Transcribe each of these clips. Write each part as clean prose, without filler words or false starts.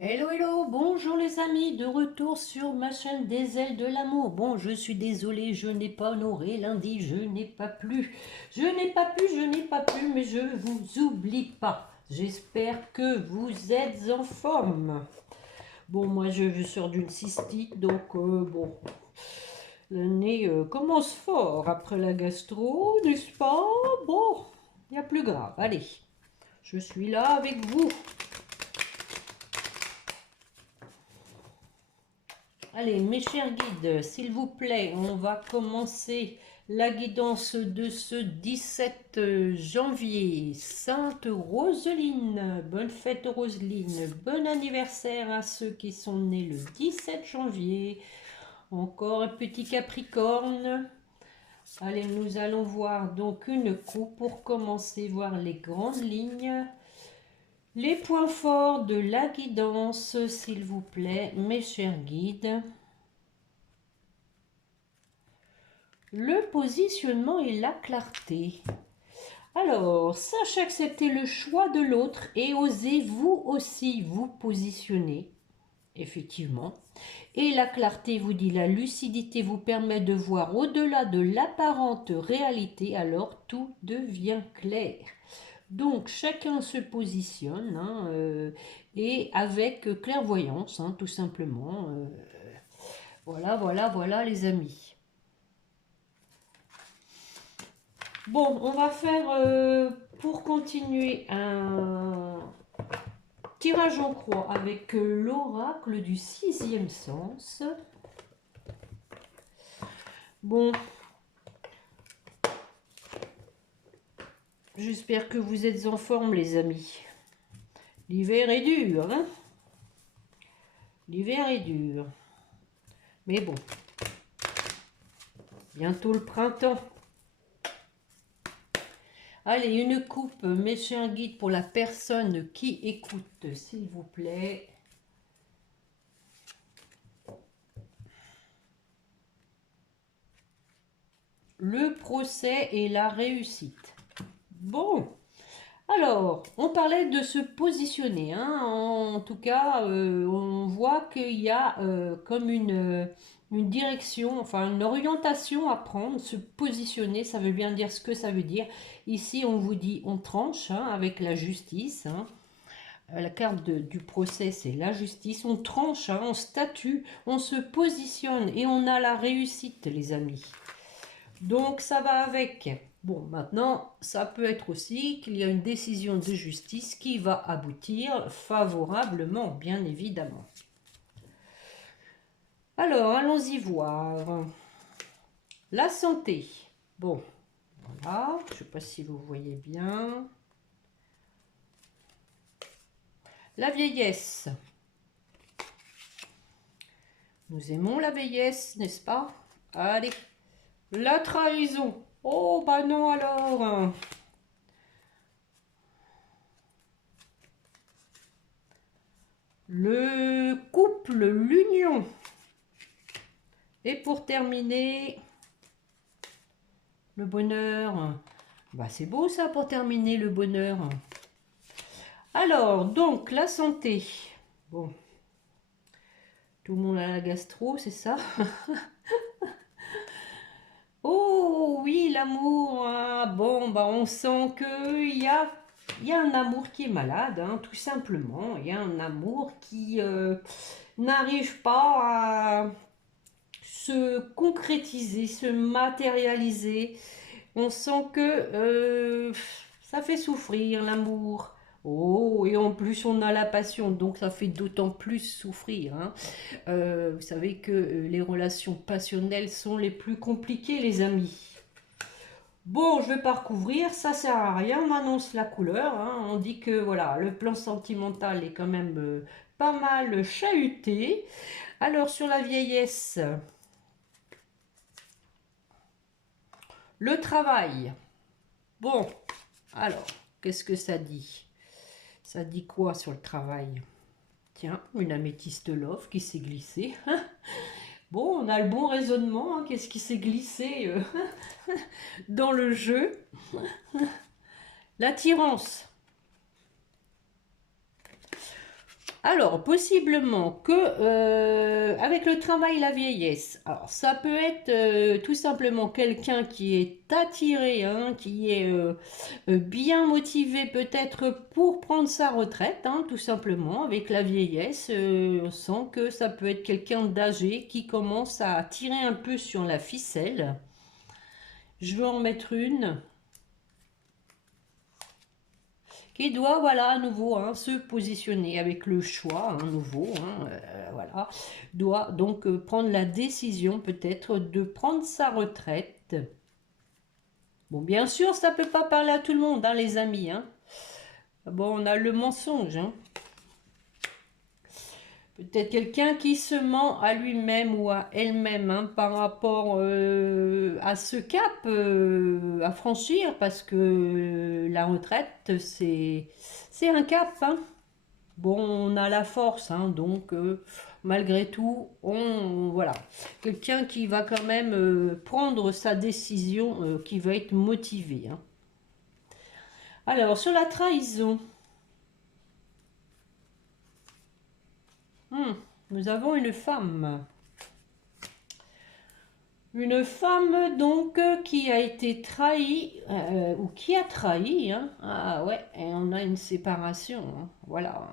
Hello, hello, bonjour les amis, de retour sur ma chaîne des ailes de l'amour. Bon, je suis désolée, je n'ai pas honoré lundi, je n'ai pas plu. Je n'ai pas plu, mais je vous oublie pas. J'espère que vous êtes en forme. Bon, moi je sors d'une cystite, donc bon, le nez commence fort après la gastro, n'est-ce pas? Bon, il y a plus grave, allez, je suis là avec vous. Allez, mes chers guides, s'il vous plaît, on va commencer la guidance de ce 17 janvier. Sainte Roseline, bonne fête Roseline, bon anniversaire à ceux qui sont nés le 17 janvier. Encore un petit Capricorne. Allez, nous allons voir donc une coupe pour commencer, voir les grandes lignes. Les points forts de la guidance, s'il vous plaît, mes chers guides. Le positionnement et la clarté. Alors, sachez accepter le choix de l'autre et osez vous aussi vous positionner, effectivement. Et la clarté vous dit la lucidité vous permet de voir au-delà de l'apparente réalité, alors tout devient clair. Donc chacun se positionne et avec clairvoyance, tout simplement. Voilà, voilà, voilà les amis. Bon, on va faire, pour continuer, un tirage en croix avec l'oracle du sixième sens. Bon, j'espère que vous êtes en forme, les amis. L'hiver est dur, hein? L'hiver est dur. Mais bon, bientôt le printemps. Allez, une coupe, mettez un guide pour la personne qui écoute, s'il vous plaît. Le procès et la réussite. Bon, alors, on parlait de se positionner. En tout cas, on voit qu'il y a comme une direction, enfin une orientation à prendre. Se positionner, ça veut bien dire ce que ça veut dire. Ici, on vous dit on tranche avec la justice. La carte du procès, c'est la justice. On tranche, on statue, on se positionne et on a la réussite, les amis. Donc ça va avec. Bon, maintenant, ça peut être aussi qu'il y a une décision de justice qui va aboutir favorablement, bien évidemment. Alors, allons-y voir. La santé. Bon, voilà, je ne sais pas si vous voyez bien. La vieillesse. Nous aimons la vieillesse, n'est-ce pas? Allez. La trahison. Oh, bah non alors. Le couple, l'union. Et pour terminer, le bonheur. Bah, c'est beau ça pour terminer, le bonheur. Alors, donc, la santé. Bon. Tout le monde a la gastro, c'est ça? Oh oui, l'amour. Bon, bah, on sent qu'il y a un amour qui est malade, tout simplement. Il y a un amour qui n'arrive pas à se concrétiser, se matérialiser. On sent que ça fait souffrir l'amour. Oh, et en plus on a la passion, donc ça fait d'autant plus souffrir. Vous savez que les relations passionnelles sont les plus compliquées, les amis. Bon, je vais pas recouvrir, ça sert à rien, on annonce la couleur. On dit que voilà, le plan sentimental est quand même pas mal chahuté. Alors sur la vieillesse, le travail. Bon, alors, qu'est-ce que ça dit? Ça dit quoi sur le travail? Tiens, une améthyste love qui s'est glissée. Bon, on a le bon raisonnement. Qu'est-ce qui s'est glissé dans le jeu? L'attirance. Alors, possiblement que avec le travail, la vieillesse, alors ça peut être tout simplement quelqu'un qui est attiré, hein, qui est bien motivé peut-être pour prendre sa retraite, hein, tout simplement. Avec la vieillesse, on sent que ça peut être quelqu'un d'âgé qui commence à tirer un peu sur la ficelle. Je vais en mettre une qui doit, voilà, à nouveau, hein, se positionner avec le choix, hein, nouveau, hein, voilà, doit donc prendre la décision peut-être de prendre sa retraite. Bon, bien sûr, ça peut pas parler à tout le monde, hein, les amis, hein. Bon, on a le mensonge, hein. Peut-être quelqu'un qui se ment à lui-même ou à elle-même, hein, par rapport à ce cap à franchir, parce que la retraite, c'est un cap, hein. Bon, on a la force, hein, donc malgré tout, voilà, quelqu'un qui va quand même prendre sa décision, qui va être motivé, hein. Alors, sur la trahison, hmm, nous avons une femme. Une femme donc qui a été trahie, ou qui a trahi, hein. Ah ouais, et on a une séparation, hein. Voilà.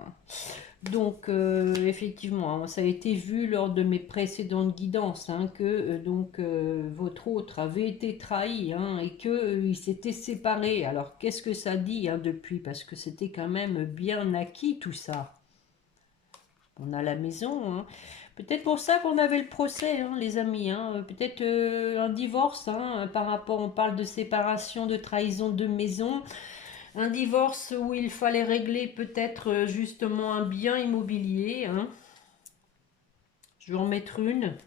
Donc effectivement, hein, ça a été vu lors de mes précédentes guidances, hein, que votre autre avait été trahi, hein, et que il s'était séparé. Alors qu'est-ce que ça dit, hein, depuis? Parce que c'était quand même bien acquis tout ça. On a la maison, hein. Peut-être pour ça qu'on avait le procès, hein, les amis, hein. Peut-être un divorce, hein, par rapport, on parle de séparation, de trahison de maison. Un divorce où il fallait régler peut-être justement un bien immobilier, hein. Je vais en mettre une.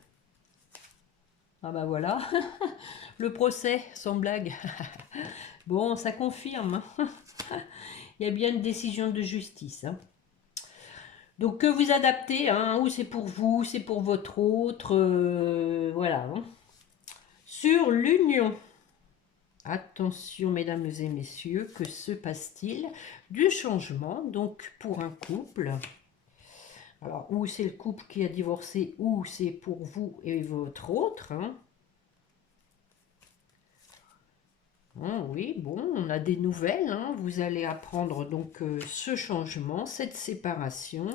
Ah bah voilà, le procès, sans blague. Bon, ça confirme, hein. Il y a bien une décision de justice, hein. Donc que vous adaptez, hein, ou c'est pour vous, c'est pour votre autre, voilà, hein. Sur l'union, attention mesdames et messieurs, que se passe-t-il? Du changement, donc pour un couple. Alors, ou c'est le couple qui a divorcé, ou c'est pour vous et votre autre, hein. Oui, bon, on a des nouvelles, hein. Vous allez apprendre donc ce changement, cette séparation.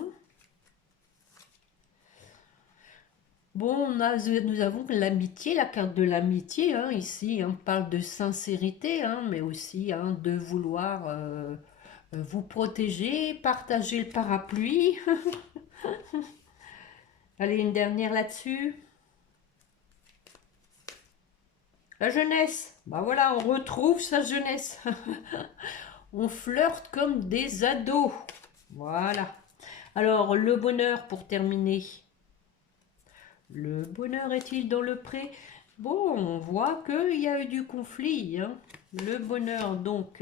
Bon, nous avons l'amitié, la carte de l'amitié, hein, ici. On parle de sincérité, hein, mais aussi, hein, de vouloir vous protéger, partager le parapluie. Allez, une dernière là-dessus. La jeunesse. Bah voilà, on retrouve sa jeunesse. On flirte comme des ados. Voilà. Alors, le bonheur pour terminer. Le bonheur est-il dans le pré? Bon, on voit qu'il y a eu du conflit, hein. Le bonheur, donc,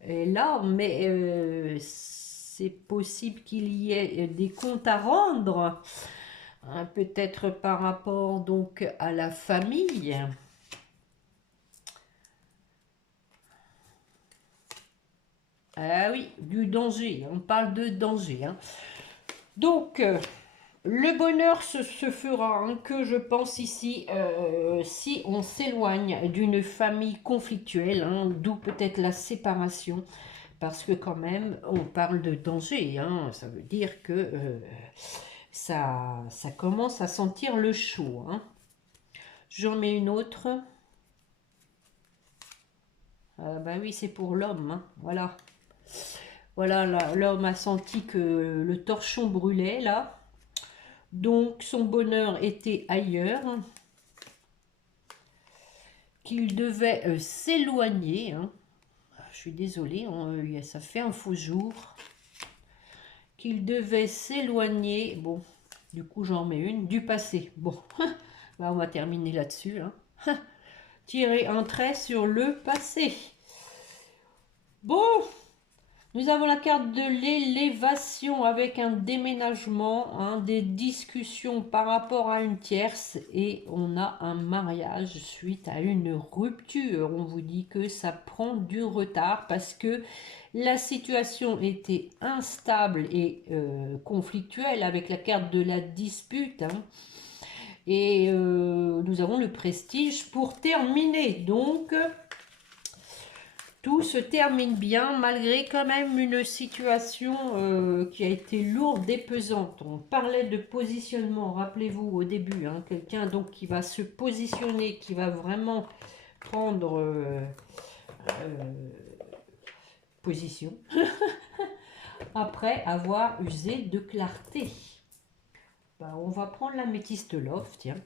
est là, mais c'est possible qu'il y ait des comptes à rendre, hein, peut-être par rapport donc à la famille. Ah oui, du danger, on parle de danger, hein. Donc, le bonheur se fera, hein, que je pense ici, si on s'éloigne d'une famille conflictuelle, hein, d'où peut-être la séparation, parce que quand même, on parle de danger, hein, ça veut dire que ça commence à sentir le chaud, hein. J'en mets une autre. Bah oui, c'est pour l'homme, hein, voilà. Voilà, l'homme a senti que le torchon brûlait, là. Donc, son bonheur était ailleurs. Qu'il devait s'éloigner, hein. Je suis désolée, ça fait un faux jour. Qu'il devait s'éloigner, bon, du coup j'en mets une, du passé. Bon, là on va terminer là-dessus, hein. Tirer un trait sur le passé. Bon, Nous avons la carte de l'élévation avec un déménagement, hein, des discussions par rapport à une tierce et on a un mariage suite à une rupture. On vous dit que ça prend du retard parce que la situation était instable et conflictuelle avec la carte de la dispute, hein. Et nous avons le prestige pour terminer. Donc, tout se termine bien, malgré quand même une situation qui a été lourde et pesante. On parlait de positionnement, rappelez-vous au début, hein, quelqu'un donc qui va se positionner, qui va vraiment prendre position, après avoir usé de clarté. Ben, on va prendre l'améthyste love, tiens.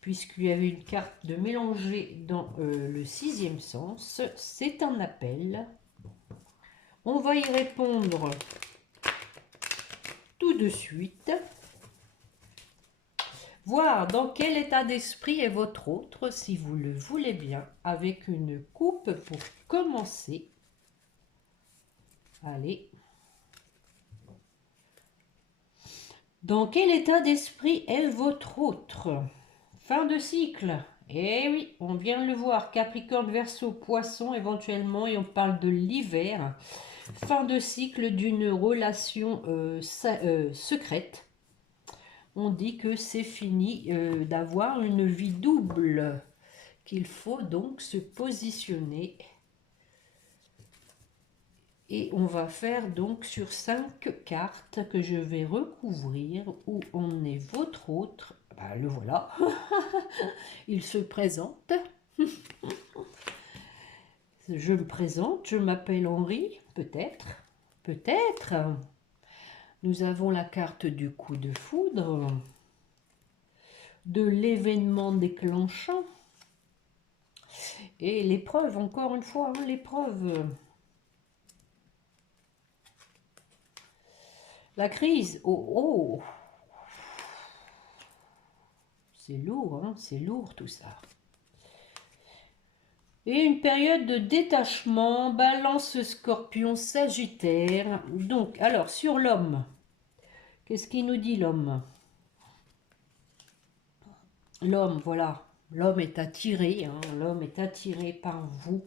Puisqu'il y avait une carte de mélanger dans le 6e sens, c'est un appel. On va y répondre tout de suite. Voir dans quel état d'esprit est votre autre, si vous le voulez bien, avec une coupe pour commencer. Allez. Dans quel état d'esprit est votre autre? Fin de cycle. Eh oui, on vient de le voir. Capricorne, Verseau, Poisson éventuellement. Et on parle de l'hiver. Fin de cycle d'une relation secrète. On dit que c'est fini d'avoir une vie double. Qu'il faut donc se positionner. Et on va faire donc sur 5 cartes que je vais recouvrir où on est votre autre. Ben, le voilà. Il se présente. Je me présente, je m'appelle Henri, peut-être. Peut-être. Nous avons la carte du coup de foudre, de l'événement déclenchant. Et l'épreuve, encore une fois, hein, l'épreuve. La crise, oh, oh. C'est lourd, hein, c'est lourd tout ça. Et une période de détachement, Balance, Scorpion, Sagittaire. Donc, alors, sur l'homme, qu'est-ce qu'il nous dit l'homme? L'homme, voilà, l'homme est attiré, hein, l'homme est attiré par vous.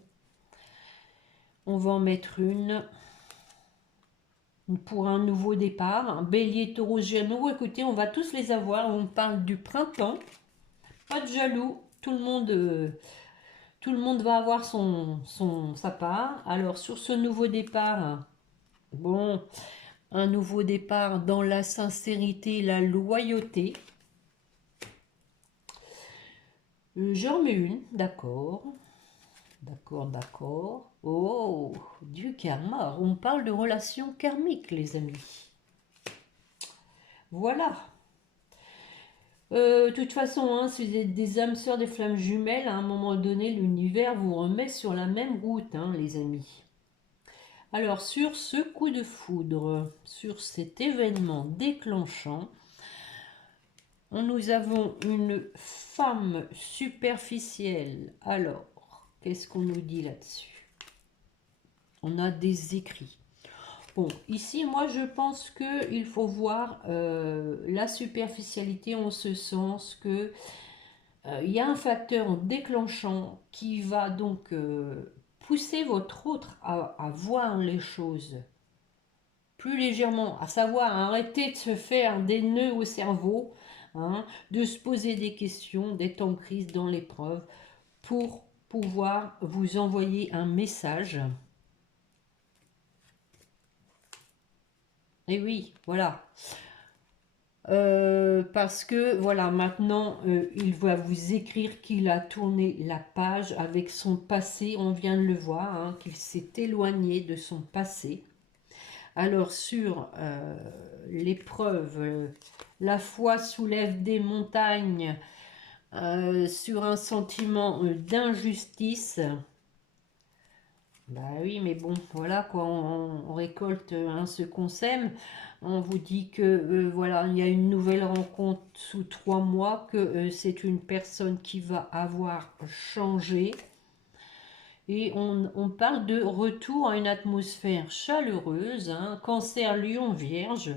On va en mettre une pour un nouveau départ. Un Bélier, Taureau, Gémeaux. Écoutez, on va tous les avoir. On parle du printemps. Pas de jaloux. Tout le monde va avoir sa part. Alors, sur ce nouveau départ, bon, un nouveau départ dans la sincérité, la loyauté. J'en mets une, d'accord. D'accord, d'accord. Oh, du karma. On parle de relations karmiques, les amis. Voilà. De toute façon, hein, si vous êtes des âmes sœurs, des flammes jumelles, à un moment donné, l'univers vous remet sur la même route, hein, les amis. Alors, sur ce coup de foudre, sur cet événement déclenchant, nous avons une femme superficielle. Alors, qu'est-ce qu'on nous dit là-dessus? On a des écrits. Bon, ici, moi, je pense qu'il faut voir la superficialité en ce sens que il y a un facteur déclenchant qui va donc pousser votre autre à voir les choses plus légèrement, à savoir arrêter de se faire des nœuds au cerveau, hein, de se poser des questions, d'être en crise dans l'épreuve pour pouvoir vous envoyer un message. Et oui, voilà. Parce que voilà, maintenant il va vous écrire qu'il a tourné la page avec son passé. On vient de le voir, hein, qu'il s'est éloigné de son passé. Alors sur l'épreuve, la foi soulève des montagnes, sur un sentiment d'injustice. Bah oui, mais bon, voilà quoi, on récolte ce qu'on sème. On vous dit que voilà, il y a une nouvelle rencontre sous 3 mois, que c'est une personne qui va avoir changé. Et on parle de retour à une atmosphère chaleureuse, hein, Cancer, Lion, Vierge.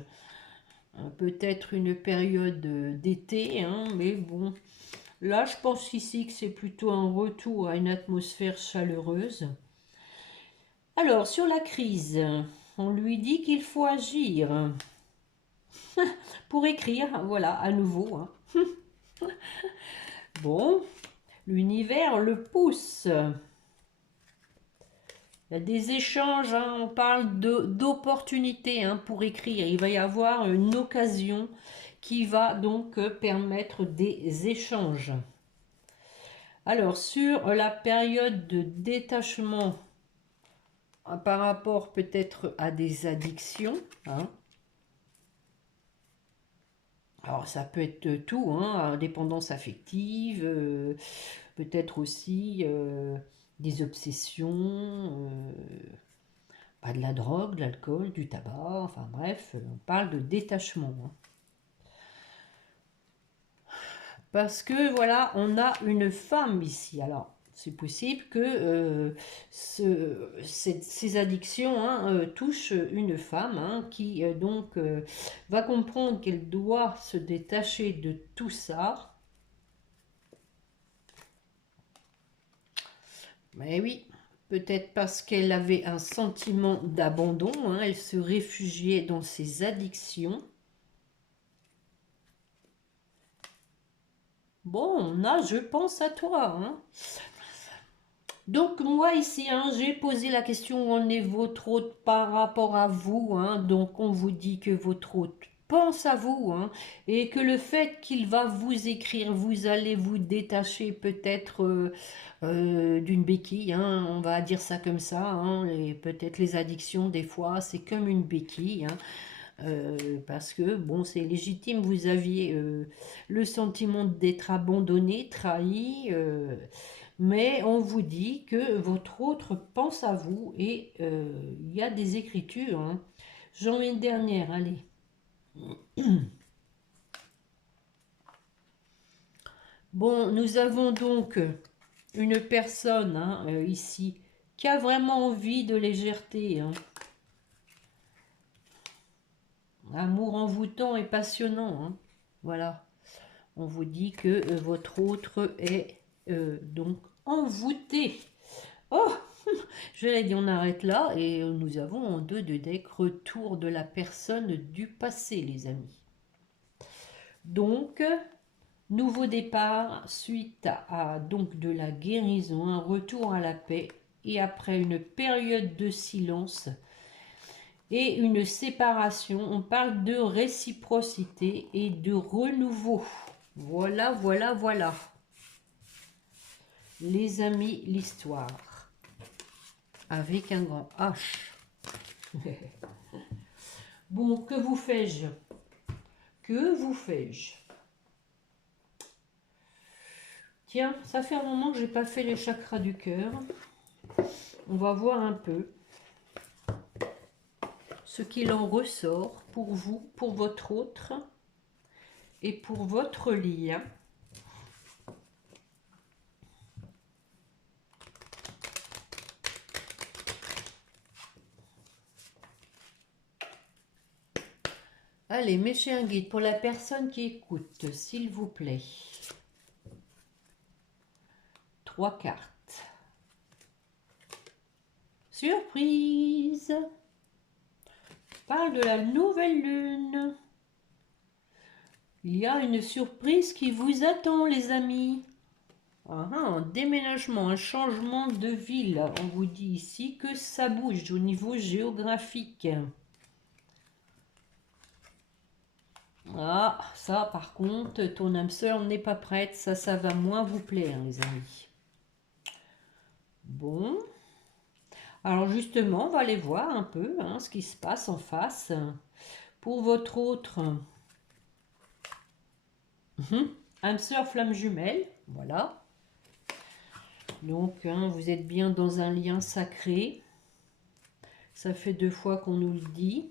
Peut-être une période d'été, hein, mais bon, là je pense ici que c'est plutôt un retour à une atmosphère chaleureuse. Alors, sur la crise, on lui dit qu'il faut agir pour écrire, voilà, à nouveau, hein. Bon, l'univers le pousse. Il y a des échanges, hein, on parle d'opportunités, hein, pour écrire. Il va y avoir une occasion qui va donc permettre des échanges. Alors, sur la période de détachement par rapport peut-être à des addictions, hein. Alors, ça peut être tout, hein, dépendance affective, peut-être aussi des obsessions, pas de la drogue, de l'alcool, du tabac, enfin bref, on parle de détachement, hein. Parce que voilà, on a une femme ici. Alors, c'est possible que ces addictions, hein, touchent une femme, hein, qui donc va comprendre qu'elle doit se détacher de tout ça. Mais oui, peut-être parce qu'elle avait un sentiment d'abandon, hein, elle se réfugiait dans ses addictions. Bon, là, je pense à toi, hein. Donc moi ici, hein, j'ai posé la question où en est votre hôte par rapport à vous, hein. Donc on vous dit que votre hôte pense à vous, hein, et que le fait qu'il va vous écrire, vous allez vous détacher peut-être d'une béquille, hein, on va dire ça comme ça, hein, et peut-être les addictions des fois c'est comme une béquille, hein. Parce que bon, c'est légitime, vous aviez le sentiment d'être abandonné, trahi, mais on vous dit que votre autre pense à vous et il y a des écritures, hein. J'en mets une dernière, allez. Bon, nous avons donc une personne, hein, ici qui a vraiment envie de légèreté, hein. Amour envoûtant et passionnant, hein. Voilà. On vous dit que votre autre est donc envoûté. Oh, je l'ai dit, on arrête là et nous avons en 2 de deck retour de la personne du passé, les amis. Donc, nouveau départ suite donc de la guérison, un retour à la paix et après une période de silence et une séparation, on parle de réciprocité et de renouveau. Voilà, voilà, voilà. Les amis, l'histoire. Avec un grand H. Bon, que vous fais-je? Que vous fais-je? Tiens, ça fait un moment que j'ai pas fait les chakras du cœur. On va voir un peu ce qu'il en ressort pour vous, pour votre autre et pour votre lien. Allez, mes chers guides, pour la personne qui écoute, s'il vous plaît. 3 cartes. Surprise! Parle de la nouvelle lune. Il y a une surprise qui vous attend, les amis. Un déménagement, un changement de ville. On vous dit ici que ça bouge au niveau géographique. Ah, ça par contre, ton âme sœur n'est pas prête. Ça va moins vous plaire, les amis. Bon. Alors justement, on va aller voir un peu, hein, ce qui se passe en face. Pour votre autre âme sœur flamme jumelle, voilà. Donc, hein, vous êtes bien dans un lien sacré. Ça fait 2 fois qu'on nous le dit.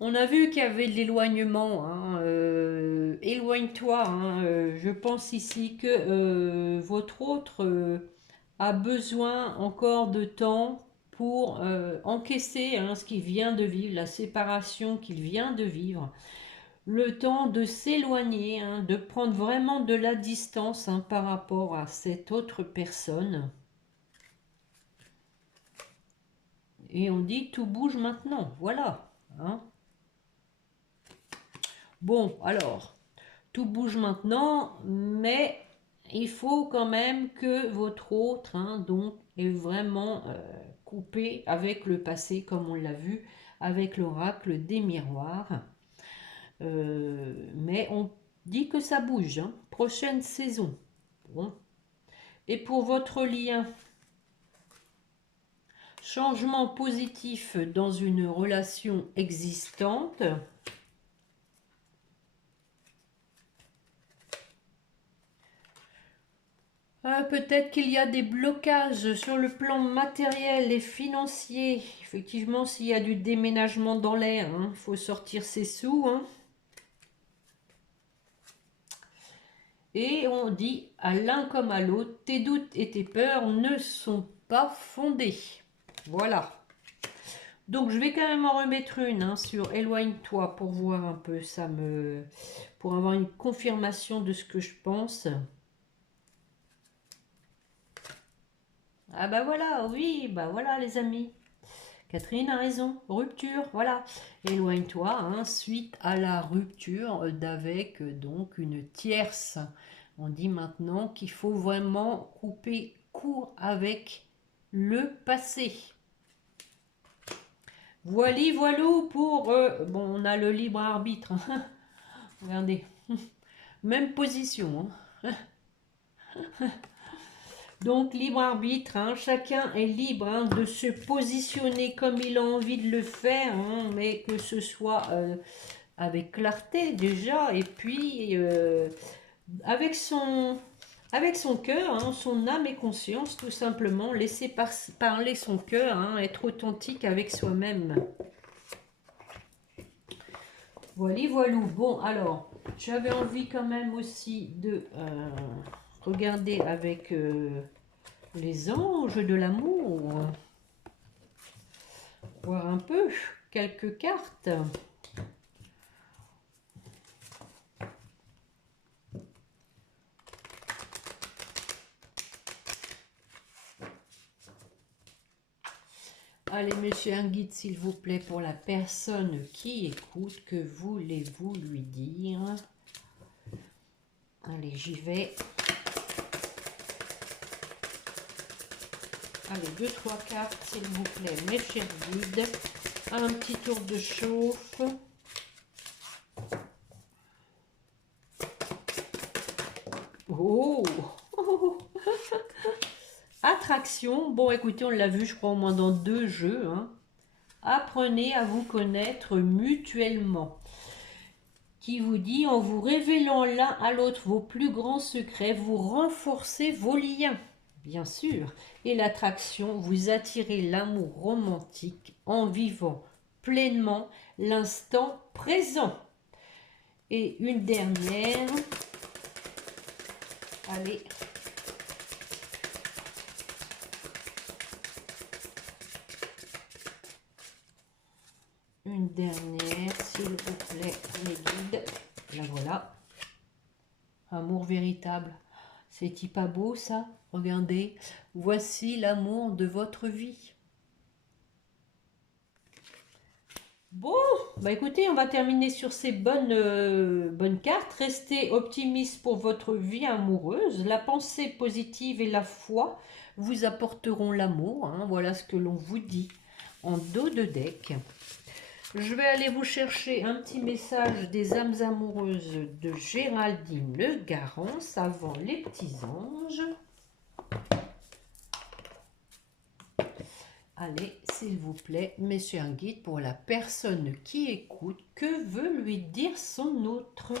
On a vu qu'il y avait de l'éloignement, hein, éloigne-toi, hein, je pense ici que votre autre a besoin encore de temps pour encaisser hein, ce qu'il vient de vivre, la séparation qu'il vient de vivre, le temps de s'éloigner, hein, de prendre vraiment de la distance hein, par rapport à cette autre personne. Et on dit tout bouge maintenant, voilà. Hein. Bon, alors, tout bouge maintenant, mais il faut quand même que votre autre, hein, donc, est vraiment coupé avec le passé, comme on l'a vu avec l'oracle des miroirs. Mais on dit que ça bouge, hein. Prochaine saison. Bon. Et pour votre lien, changement positif dans une relation existante. Peut-être qu'il y a des blocages sur le plan matériel et financier. Effectivement, s'il y a du déménagement dans l'air, il faut sortir ses sous. Hein. Et on dit à l'un comme à l'autre, tes doutes et tes peurs ne sont pas fondés. Voilà. Donc je vais quand même en remettre une hein, sur éloigne-toi pour voir un peu, pour avoir une confirmation de ce que je pense. Ah bah voilà, oui, bah voilà les amis. Catherine a raison, rupture, voilà. Éloigne-toi hein, suite à la rupture d'avec donc une tierce. On dit maintenant qu'il faut vraiment couper court avec le passé. Voili, voilou pour... bon, on a le libre arbitre. Hein. Regardez, même position. Hein. Donc, libre arbitre, hein, chacun est libre hein, de se positionner comme il a envie de le faire, hein, mais que ce soit avec clarté déjà, et puis avec son cœur, hein, son âme et conscience, tout simplement, laisser parler son cœur, hein, être authentique avec soi-même. Voilà, voilou. Bon, alors, j'avais envie quand même aussi de... regardez avec les anges de l'amour. Voir un peu quelques cartes. Allez, monsieur, un guide, s'il vous plaît, pour la personne qui écoute. Que voulez-vous lui dire? Allez, j'y vais. Allez, 2-3 cartes, s'il vous plaît, mes chers guides. Un petit tour de chauffe. Oh, attraction. Bon, écoutez, on l'a vu, je crois, au moins dans 2 jeux. Hein. Apprenez à vous connaître mutuellement. Qui vous dit, en vous révélant l'un à l'autre vos plus grands secrets, vous renforcez vos liens. Bien sûr, et l'attraction, vous attirez l'amour romantique en vivant pleinement l'instant présent. Et une dernière, allez. Une dernière, s'il vous plaît, mes guides. La voilà. Amour véritable. C'est-il pas beau ça? Regardez, voici l'amour de votre vie. Bon, bah écoutez, on va terminer sur ces bonnes cartes. Restez optimiste pour votre vie amoureuse. La pensée positive et la foi vous apporteront l'amour. Hein. Voilà ce que l'on vous dit en dos de deck. Je vais aller vous chercher un petit message des âmes amoureuses de Géraldine Le Garance avant les petits anges. Allez, s'il vous plaît, messieurs, un guide pour la personne qui écoute. Que veut lui dire son autre?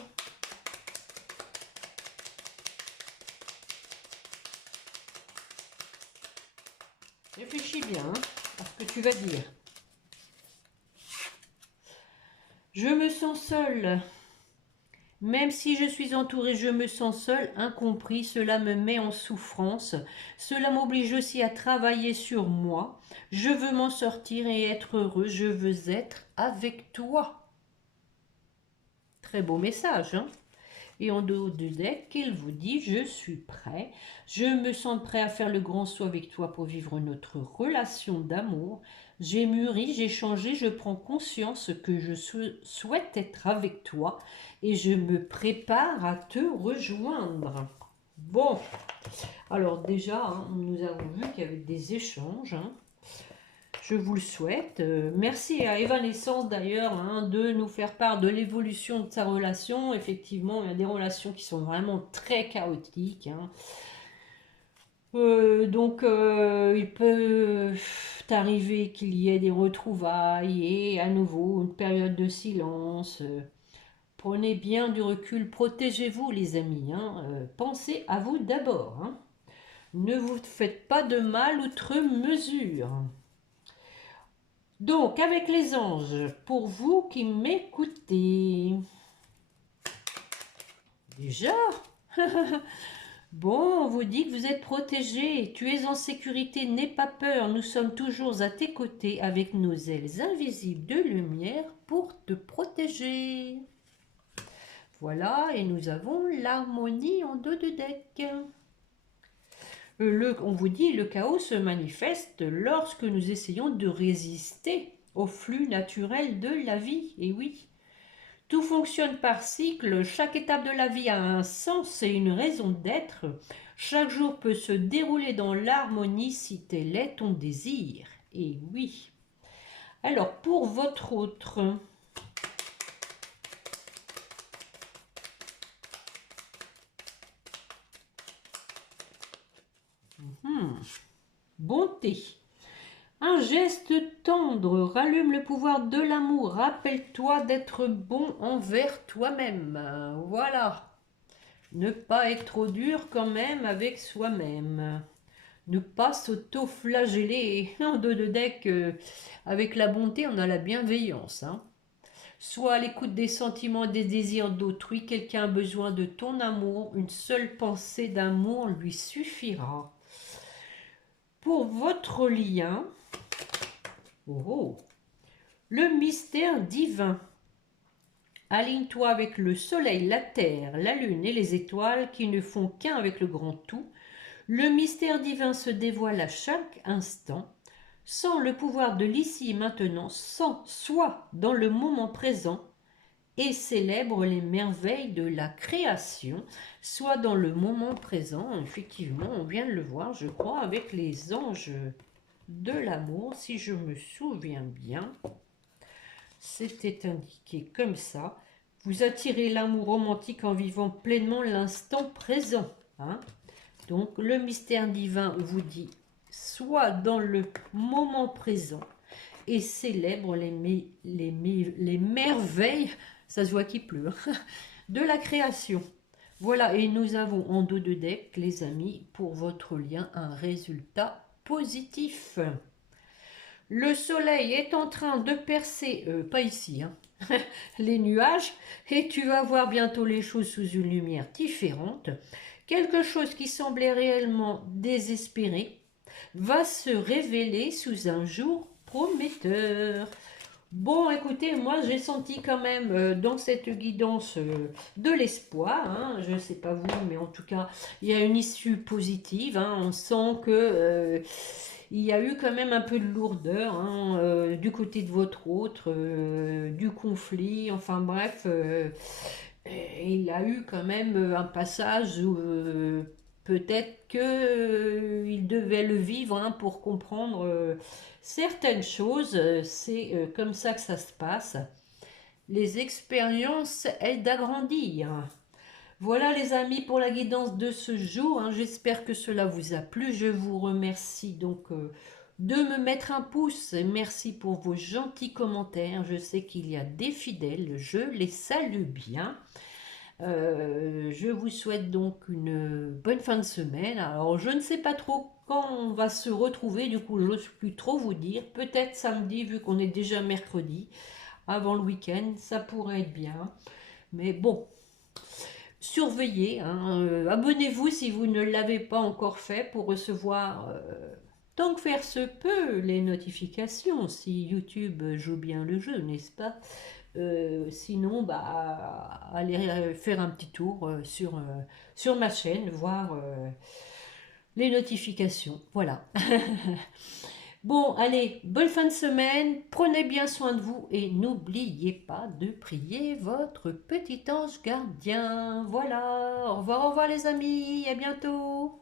Réfléchis bien hein, à ce que tu vas dire. Je me sens seule Même si je suis entourée, je me sens seule, incompris, cela me met en souffrance. Cela m'oblige aussi à travailler sur moi. Je veux m'en sortir et être heureux, je veux être avec toi. Très beau message, hein? Et en dos de deck, il vous dit, je suis prêt, je me sens prêt à faire le grand saut avec toi pour vivre notre relation d'amour. J'ai mûri, j'ai changé, je prends conscience que je souhaite être avec toi et je me prépare à te rejoindre. Bon, alors déjà, hein, nous avons vu qu'il y avait des échanges, hein. Je vous le souhaite. Merci à Evanescence d'ailleurs, hein, de nous faire part de l'évolution de sa relation. Effectivement, il y a des relations qui sont vraiment très chaotiques, hein. Il peut arriver qu'il y ait des retrouvailles et à nouveau une période de silence. Prenez bien du recul, protégez-vous les amis, hein. Pensez à vous d'abord, hein. Ne vous faites pas de mal outre mesure. Donc, avec les anges, pour vous qui m'écoutez, déjà, bon, on vous dit que vous êtes protégé, tu es en sécurité, n'aie pas peur, nous sommes toujours à tes côtés avec nos ailes invisibles de lumière pour te protéger. Voilà, et nous avons l'harmonie en dos de deck. On vous dit, le chaos se manifeste lorsque nous essayons de résister au flux naturel de la vie. Et oui, tout fonctionne par cycle, chaque étape de la vie a un sens et une raison d'être. Chaque jour peut se dérouler dans l'harmonie si tel est ton désir. Et oui. Alors, pour votre autre... Bonté. Un geste tendre rallume le pouvoir de l'amour. Rappelle-toi d'être bon envers toi-même. Voilà. Ne pas être trop dur quand même avec soi-même. Ne pas s'auto-flageller. En dos de deck, avec la bonté, on a la bienveillance, hein. Sois à l'écoute des sentiments et des désirs d'autrui. Quelqu'un a besoin de ton amour. Une seule pensée d'amour lui suffira. Pour votre lien, le mystère divin. Aligne-toi avec le soleil, la terre, la lune et les étoiles qui ne font qu'un avec le grand tout. Le mystère divin se dévoile à chaque instant. Sans le pouvoir de l'ici et maintenant, sois dans le moment présent et célèbre les merveilles de la création. Soit dans le moment présent, effectivement, on vient de le voir, je crois, avec les anges de l'amour, si je me souviens bien. C'était indiqué comme ça. Vous attirez l'amour romantique en vivant pleinement l'instant présent, hein. Donc, le mystère divin vous dit, sois dans le moment présent et célèbre les merveilles, ça se voit qu'il pleut, de la création. Voilà, et nous avons en dos de deck, les amis, pour votre lien, un résultat positif. Le soleil est en train de percer, pas ici, hein, les nuages, et tu vas voir bientôt les choses sous une lumière différente. Quelque chose qui semblait réellement désespéré va se révéler sous un jour prometteur. Bon, écoutez, moi j'ai senti quand même dans cette guidance de l'espoir, hein. Je ne sais pas vous, mais en tout cas, il y a une issue positive, hein. On sent que il y a eu quand même un peu de lourdeur, hein, du côté de votre autre, du conflit, enfin bref, il y a eu quand même un passage où peut-être qu'il devait le vivre, hein, pour comprendre certaines choses. C'est comme ça que ça se passe. Les expériences aident à grandir. Voilà les amis pour la guidance de ce jour, hein. J'espère que cela vous a plu. Je vous remercie donc de me mettre un pouce. Merci pour vos gentils commentaires. Je sais qu'il y a des fidèles. Je les salue bien. Je vous souhaite donc une bonne fin de semaine. Alors, je ne sais pas trop quand on va se retrouver, du coup, je n'ose plus trop vous dire. Peut-être samedi, vu qu'on est déjà mercredi, avant le week-end, ça pourrait être bien. Mais bon, Surveillez, hein, abonnez-vous si vous ne l'avez pas encore fait pour recevoir, tant que faire se peut, les notifications, si YouTube joue bien le jeu, n'est-ce pas? Sinon, bah, allez faire un petit tour sur ma chaîne, voir les notifications. Voilà. Bon, allez, bonne fin de semaine, prenez bien soin de vous et n'oubliez pas de prier votre petit ange gardien. Voilà, au revoir les amis, à bientôt.